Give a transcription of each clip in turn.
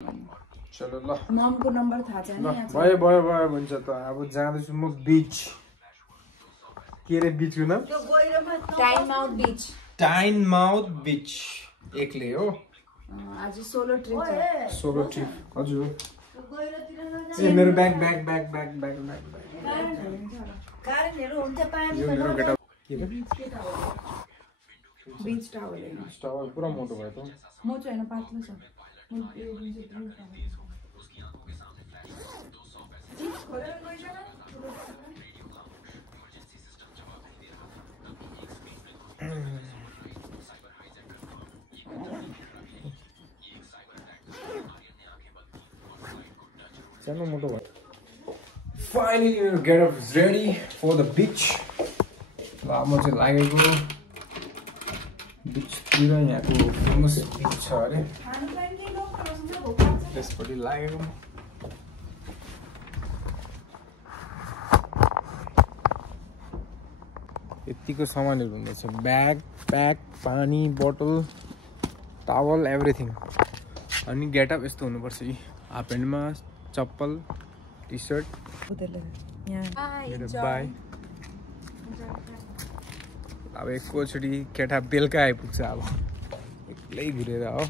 चलो ल ममको नम्बर थाहा छैन भयो भयो भयो भन्छ त अब जाँदैछु म बीच के रे बीचको नाम टाइन माउथ बीच एक्लै हो आज सोलो ट्रिप हजुर ए मेरो ब्याग कारणहरु हुन्छ पानी यो मेरो गेटअप के रे बीच टावल पुरा मोटो भयो त म चाहिँ हैन पातलो छ सानो मोटो भयो फाइनली मेरो getup is ready for the beach ल म चाहिँ लागेको बीचतिर यहाँको फेमस बीच छ अरे त्यसपट्टि लागेको यतिको सामानहरू हुँदैछ ब्याग प्याक पानी बोतल टावल एभ्रिथिङ अनि गेटअप यस्तो हुनुपर्छ कि हाफ प्यान्टमा चप्पल टी सर्ट बाई अब एकैचोटि केटा बेलुका आइपुग्छ अब एक्लै घुरेर हो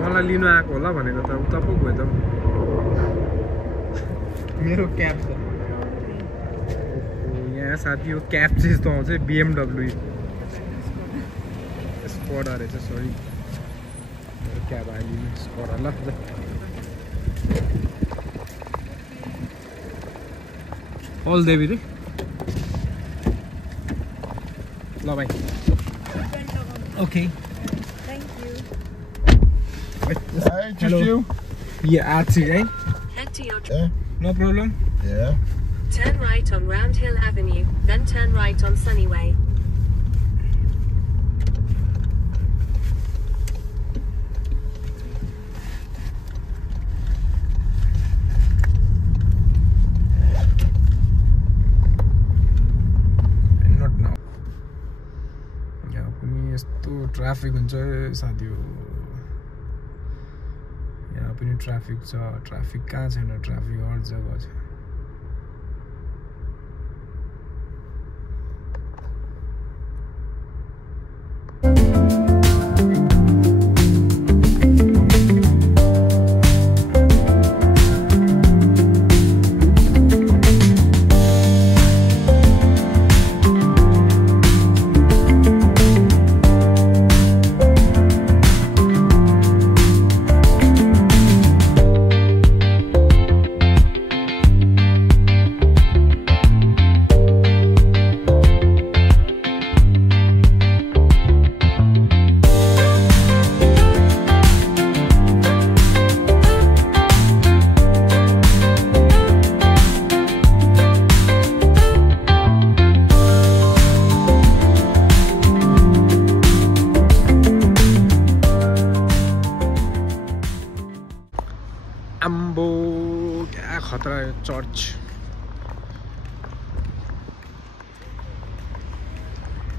मलाई लिनु आएको होला भनेको त उता पो गयो त मेरो क्याब छ यहाँ साथी यो क्याब चाहिँ यस्तो आउँछ BMW स्कोडा रहेछ सरी मेरो क्याब आयो लिनु स्कोडा ल All day with it. Love it. Okay. Thank you. Hi, just you? Yeah, Archie, eh? Head to your No problem? Yeah. Turn right on Round Hill Avenue, then turn right on Sunnyway. Traffic हुन्छ साथीहरु यहाँ पनि traffic छ traffic कहाँ छैन traffic हर जग्गा छ अम्बो क्या खतरा है चर्च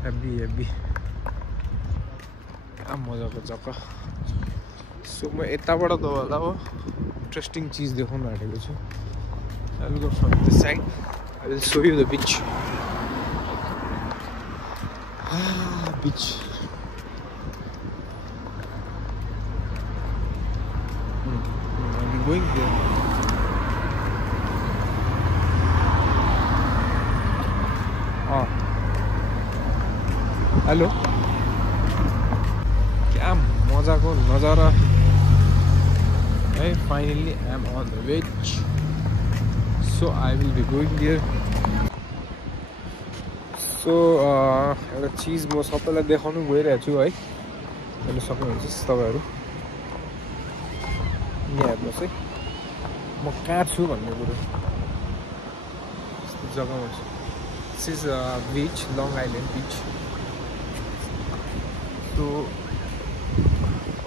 हेभी क्या मजाको जग्गा सो म यताबाट तपाईँहरूलाई अब इन्ट्रेस्टिङ चिज देखाउन आँटेको छु I will go from this side I will show you the beach बीच going there. Oh. Hello. क्या मजाको नजारा है finally I am on the beach so I will be going there so एउटा चीज म सबैलाई देखाउनु गइरहेको छु है हेर्न सक्नुहुन्छ तपाईहरु यहाँ हेर्नुहोस् है म कहाँ छु भन्ने कुरो यस्तो जग्गामा छु दिस इज बीच लङ आइल्यान्ड बीच सो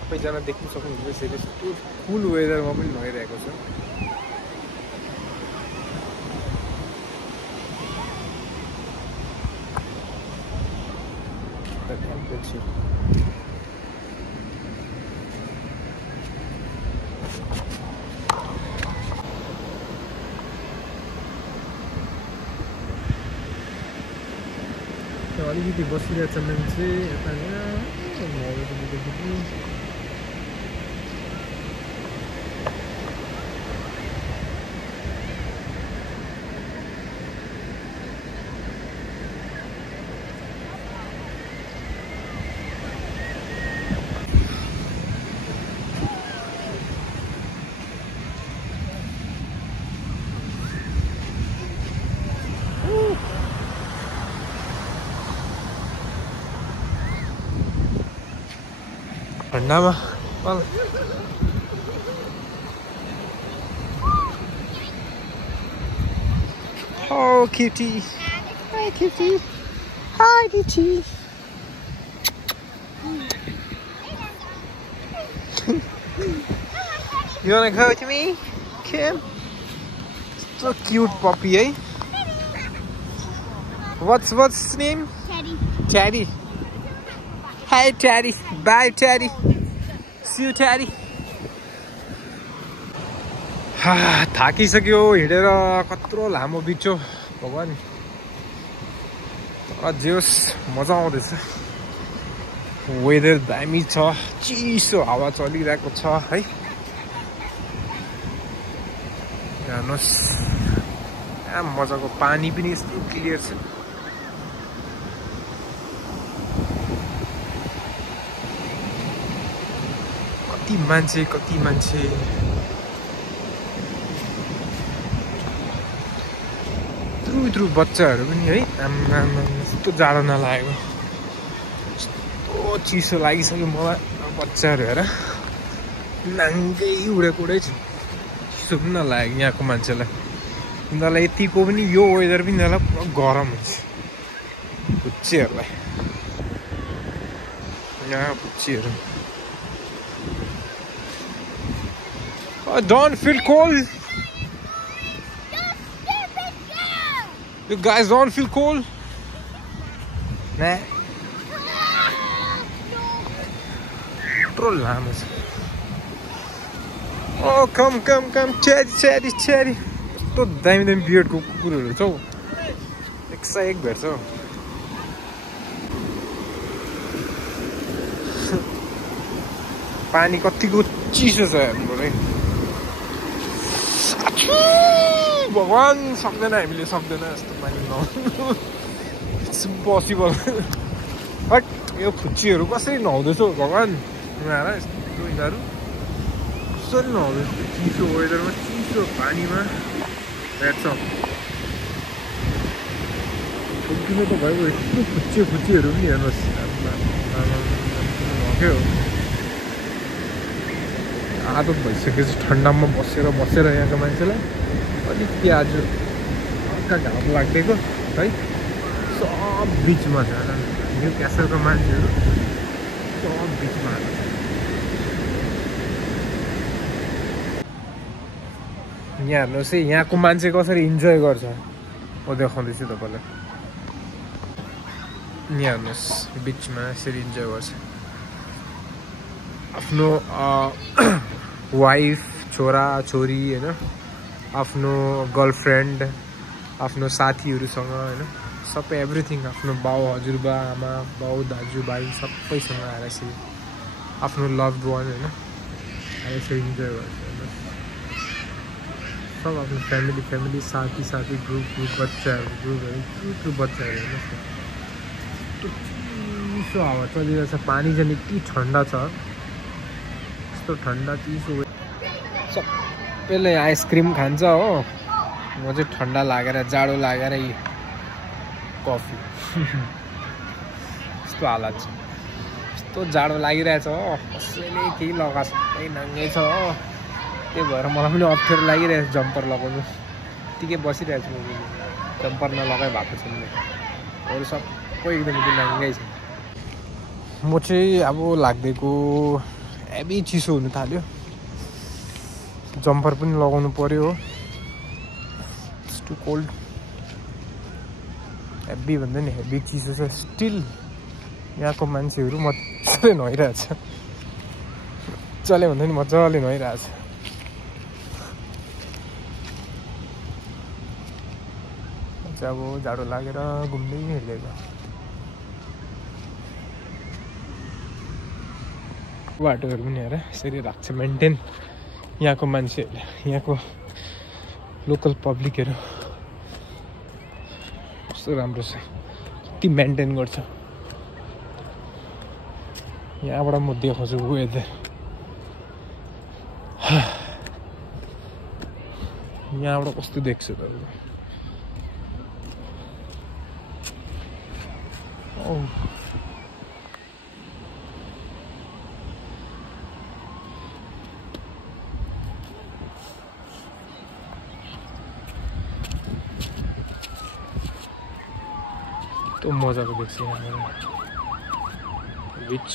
सबैजना देख्न सक्नुहुन्छ यसरी यस्तो कुल वेदरमा पनि भइरहेको छ अलिकति बसिरहेछ मान्छे यता ठन्डामा Oh, cutie. Hi, cutie. Hi, cutie. You wanna go with me, Kim? So cute puppy, eh? What's his name? Teddy. Teddy. Hi, Teddy. Bye, Teddy. See you, Teddy. थाकिसक्यो हिँडेर कत्रो लामो बिचो भगवान जे होस् मजा आउँदैछ वेदर दामी छ चिसो हावा चलिरहेको छ है हेर्नुहोस् मजाको पानी पनि यस्तो क्लियर छ कति मान्छे यत्रो बच्चाहरू पनि है आम्मामा यस्तो जाडो नलागेको यस्तो चिसो लागिसक्यो मलाई बच्चाहरू हेर नाङ्गै उडेको छु चिसो पनि नलागेको यहाँको मान्छेलाई उनीहरूलाई यतिको पनि यो वेदर पनि उनीहरूलाई पुरा गरम हुन्छ बुच्चीहरूलाई यहाँ बुच्चीहरू Don't feel cold. You guys don't feel cold? Nah. Oh, come. Cherry. So damn beard ko kukurहरू छौ एक सय एक भेट्छ पानी कतिको चिसो छ हाम्रो है भगवान सक्दैन हामीले सक्दैन यस्तो पानी नुहाउनु इट्स इम्पोसिबल हट यो फुच्चीहरू कसरी नुहाउँदैछ भगवान उनीहरू यस्तो यिनीहरू कसरी नुहाउँदैछ चिसो वेदरमा चिसो पानीमा हेर्छ ठुल्ठुलो त भयो यस्तो फुच्चीहरू पनि हेर्नुहोस् नुहाउँथ्यो आदत भइसकेपछि ठन्डामा बसेर यहाँको मान्छेलाई अलिकति आज हल्का घाम लाग्दिएको है सब बिचमा छ न्यू क्यासलको मान्छेहरू सब बिचमा यहाँ हेर्नुहोस् है यहाँको मान्छे कसरी इन्जोय गर्छ म देखाउँदैछु तपाईँलाई यहाँ हेर्नुहोस् बिचमा यसरी इन्जोय गर्छ आफ्नो वाइफ छोरा छोरी होइन आफ्नो गर्लफ्रेन्ड आफ्नो साथीहरूसँग होइन सबै एभ्रिथिङ आफ्नो बाउ हजुरबा आमा बाउ दाजुभाइ सबैसँग आएर यसरी आफ्नो लभड वान होइन आएर यसरी इन्जोय गर्छ होइन सब आफ्नो फ्यामिली साथी ग्रुप बच्चाहरू ग्रुपहरू बच्चाहरू हेर्नुहोस् चिसो हावा चलिरहेछ पानी चाहिँ यति ठन्डा छ यस्तो ठन्डा चिसो सबैले आइसक्रिम खान्छ हो म चाहिँ ठन्डा लागेर जाडो लागेर कफी यस्तो हालत छ यस्तो जाडो लागिरहेछ हो कसैले केही लगाएको सबै नाङ्गै छ हो त्यही भएर मलाई पनि अप्ठ्यारो लागिरहेछ जम्पर लगाउनु यत्तिकै बसिरहेको छु म जम्पर नलगाइ भएको छु अरू सबै एकदम नाङ्गै छ म चाहिँ अब लाग्दिएको हेभी चिसो हुनु थाल्यो जम्पर पनि लगाउनु पर्यो हो इट्स टु कोल्ड हेभी भन्दा नि हेभी चिसो छ स्टिल यहाँको मान्छेहरू मजाले नुहाइरहेछ मजाले भन्दा नि मजाले नुहाइरहेछ अब जाडो लागेर घुम्दै हिँडेको बाटोहरू पनि हेर यसरी राख्छ मेन्टेन यहाँको मान्छेहरूले यहाँको लोकल पब्लिकहरू कस्तो राम्रो छ कति मेन्टेन गर्छ यहाँबाट म देखाउँछु वेदर यहाँबाट कस्तो देख्छु तपाईँको तो मजाको देख्छ यहाँबाट बिच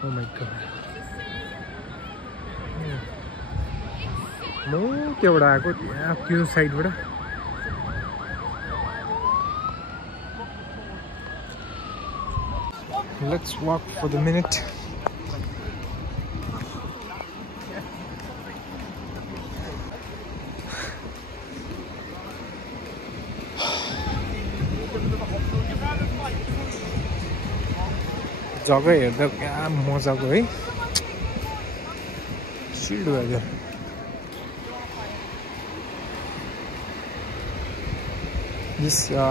ओ माय गॉड म त्यहाँबाट आएको यहाँ त्यो साइडबाट let's walk for the minute जग्गा हेर्दा क्या मजाको है सिल्ड भयो दिस क्या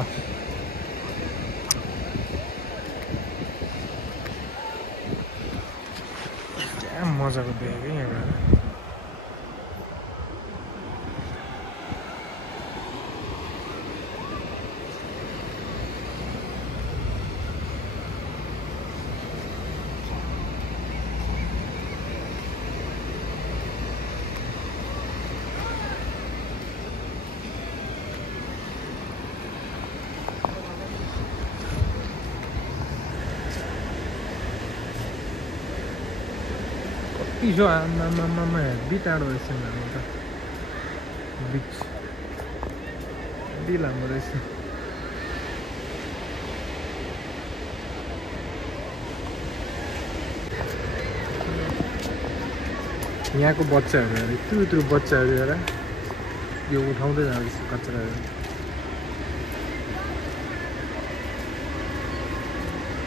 मजाको देखेको यहाँबाट जो आमा हेभी टाढो रहेछ हाम्रो त बिच हेभी लामो रहेछ यहाँको बच्चाहरू हेर यत्रो बच्चाहरू हेर यो उठाउँदै जाँदैछ कचराहरू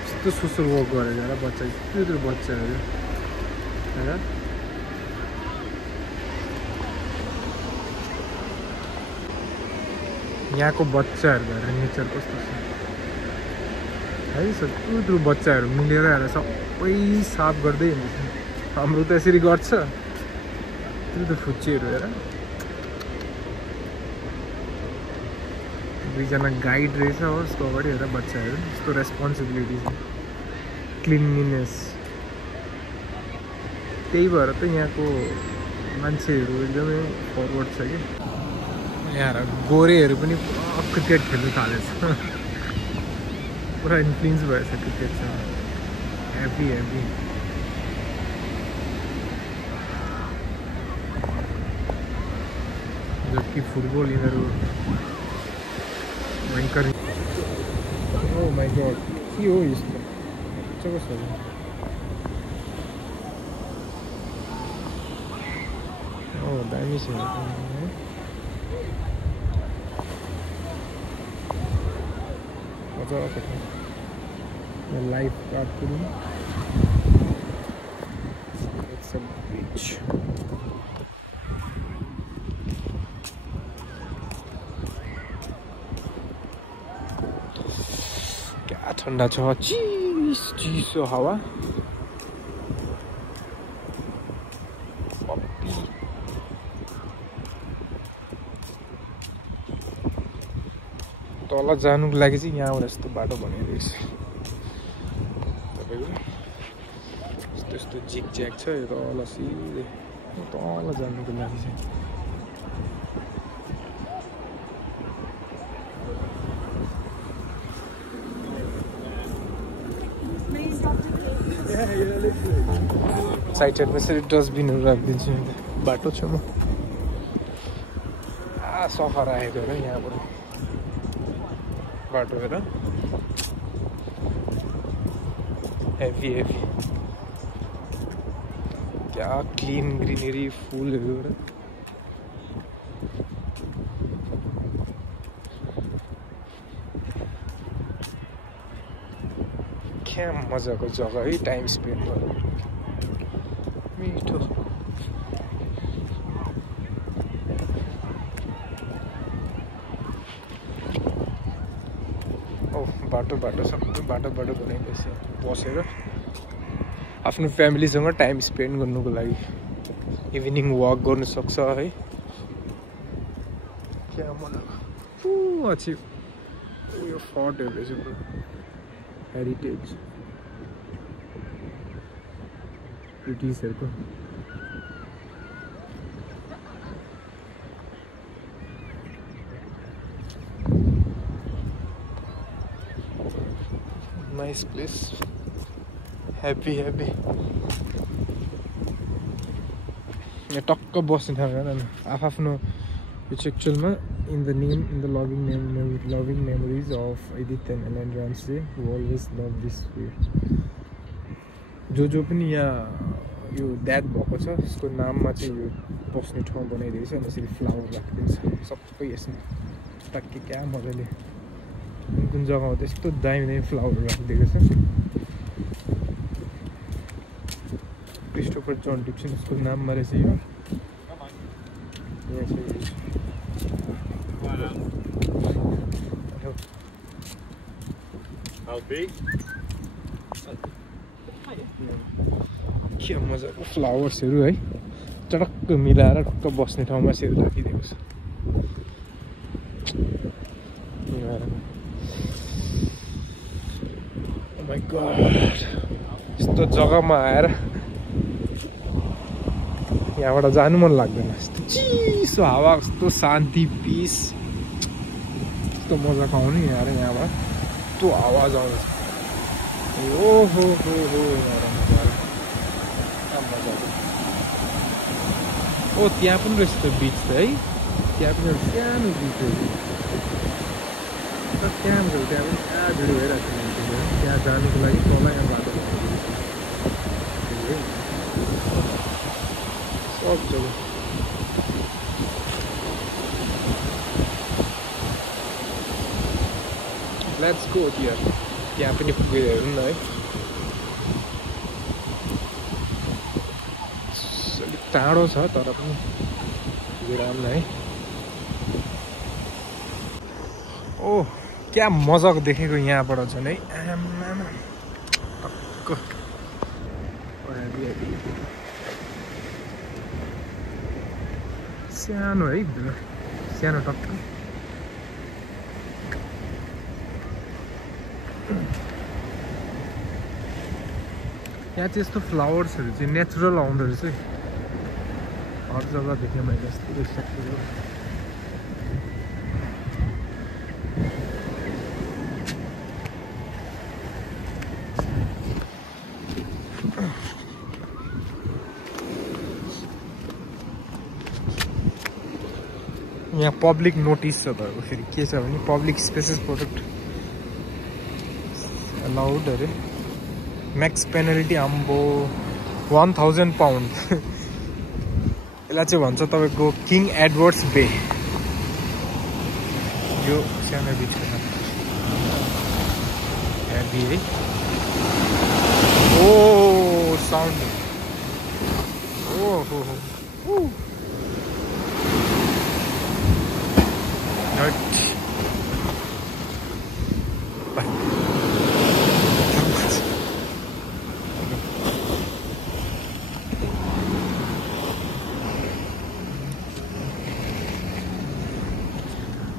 यस्तो सोसल वर्क गरेर हेर बच्चा यत्रो बच्चाहरू हेर यहाँको बच्चाहरू हेर नेचर कस्तो छ है यत्रो बच्चाहरू मिलेर हेर सबै साफ गर्दै हिँड्छ हाम्रो त यसरी गर्छ त्यो फुच्चीहरू हेर दुईजना गाइड रहेछ हो उसको अगाडि हेर बच्चाहरू यस्तो रेस्पोन्सिबिलिटी छ क्लिनलीनेस त्यही भएर त यहाँको मान्छेहरू एकदमै फरवर्ड छ कि यहाँ गोरेहरू पनि पुरा क्रिकेट खेल्नु थालेछ पुरा इन्फ्लुएन्स भएछ क्रिकेटसँग हेभी जबकि फुटबल यिनीहरू भयङ्कर ओ माई गॉड के हो यस्तो मजाको छ ओ दामी छ मजाको छ लाइफ गार्ड पनि इट्स अ बीच क्या ठन्डा छ चिसो हावा तल जानुको लागि चाहिँ यहाँबाट यस्तो बाटो बनेको रहेछ तपाईँको यस्तो झिकझ्याक छ यो तल सिधै तल जानुको लागि चाहिँ साइड साइडमा यसरी डस्टबिनहरू राखिदिन्छु बाटो छेउमा सफा राखेको हेर यहाँबाट बाटो हेर हेभी क्या क्लिन ग्रिनरी फुलहरू हेर क्या मजाको जग्गा है टाइम स्पेन्ड गर्नु मिठो बाटो सबै बाटो बनाइदिएछ बसेर आफ्नो फ्यामिलीसँग टाइम स्पेन्ड गर्नुको लागि इभिनिङ वक गर्नु सक्छ है क्या मजाको अछि यो फोर्टहरु रहेछ हेरिटेज ब्रिटिसहरुको nice place happy यहाँ टक्क बस्ने ठाउँ हेर न आफ्नो यो चाहिँ एक्चुअलमा in the loving memories of Edith and Alan Ramsey who always loved this way जो पनि यहाँ यो ड्याड भएको छ यसको नाममा चाहिँ यो बस्ने ठाउँ बनाइदिएको छ अनि यसरी फ्लावर राखिदिन्छ सबै यसमा टक्कै क्या मजाले कुन जग्गामा त्यस्तो दामी फ्लावर राखिदिएको छ क्रिस्टोफर जन डिक्सन यसको नाममा रहेछ यो यहाँ चाहिँ How big? के मजाको फ्लावर्सहरू है चटक्क मिलाएर टक्क बस्ने ठाउँमा यसरी राखिदिएको छ Oh my God यस्तो जग्गामा आएर यहाँबाट जानु मन लाग्दैन यस्तो चिसो हावा कस्तो शान्ति पिस यस्तो मजाको आउने यहाँ यहाँबाट यस्तो आवाज आउँछ ओहो ओ त्यहाँ पनि रहेछ त बिच त है त्यहाँ पनि एउटा सानो बिच रहेछ त्यहाँ पनि क्या भिड भइरहेको छ त्यहाँ जानुको लागि तल यहाँ बाटो सब जग्गा लेट्स गो त्यहाँ पनि पुगेर हेरौँ न है अलिक टाढो छ तर पनि पुगेर आउँ न है ओह क्या मजाको देखेको यहाँबाट झन् है टक्क सानो है सानो टक्क यहाँ चाहिँ यस्तो फ्लावर्सहरू चाहिँ नेचुरल आउँदो रहेछ है हर जग्गा देखेँ मैले यस्तो रहेछ यहाँ पब्लिक नोटिस छ त फेरि के छ भने पब्लिक स्पेसेस प्रोटेक्ट अलाउड अरे म्याक्स पेनल्टी आम्बो 1000 पाउन्ड यसलाई चाहिँ भन्छ तपाईँको किङ एडवर्ड्स बे यो सानो बिचको हेभी है ओ साउन्ड ओ हो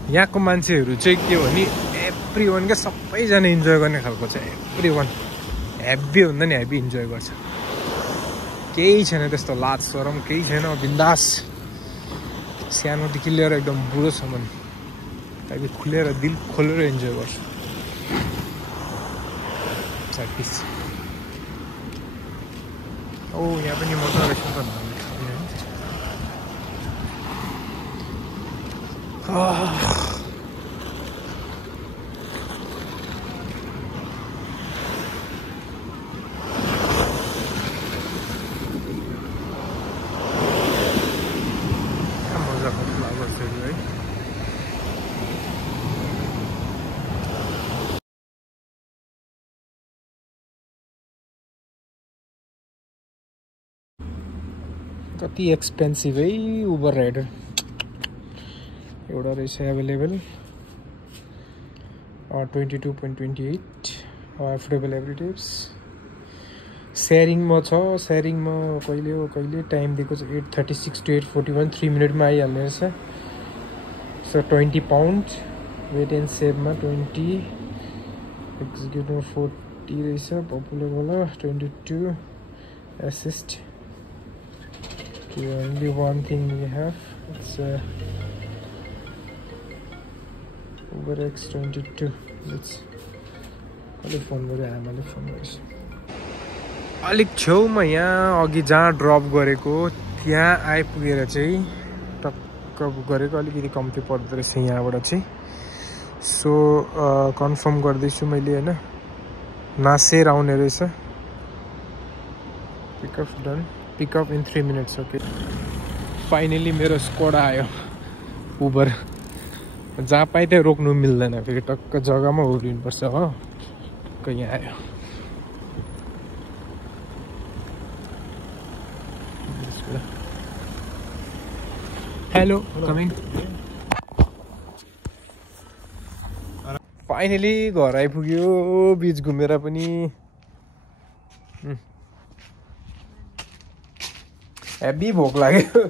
यहाँको मान्छेहरू चाहिँ के भने एभ्री वान क्या सबैजना इन्जोय गर्ने खालको छ एभ्री वान हेभी भन्दा नि हेभी इन्जोय गर्छ केही छैन त्यस्तो लाज शरम केही छैन बिन्दास सानोदेखि लिएर एकदम बुढोसम्म अहिले खुलेर दिल खोलेर इन्जोय गर्छु ओ यहाँ पनि मजा रहेछ त कति एक्सपेन्सिभ है उबर राइडर एउटा रहेछ एभाइलेबल 22.28 एफोर्डेबल एभ्री टाइप्स सेयरिङमा छ सेयरिङमा कहिले हो कहिले टाइम दिएको छ 8:36 to 8:41 3 मिनटमा आइहाल्ने रहेछ सो 20 पाउन्ड वेट एन्ड सेभमा 20 एक्जिक्युटिभमा 40 रहेछ पपुलरवाला 22 assist okay, only one thing we have it's Uber X22 let's phone गरे हामीले फोन गरेछ अलिक छेउमा यहाँ अघि जहाँ ड्रप गरेको त्यहाँ आइपुगेर चाहिँ टक्क गरेको अलिकति कम्ती पर्दो रहेछ यहाँबाट चाहिँ सो कन्फर्म गर्दैछु मैले हैन नासेर आउने रहेछ pickup done pickup in 3 minutes okay finally मेरो स्क्वाड आयो उबर जहाँ पाइ त्यहाँ रोक्नु मिल्दैन फेरि टक्क जग्गामा उभिनुपर्छ हो टक्क यहाँ आयो हेलो कमिङ फाइनली घर आइपुग्यो बीच घुमेर पनि हेभी भोक लाग्यो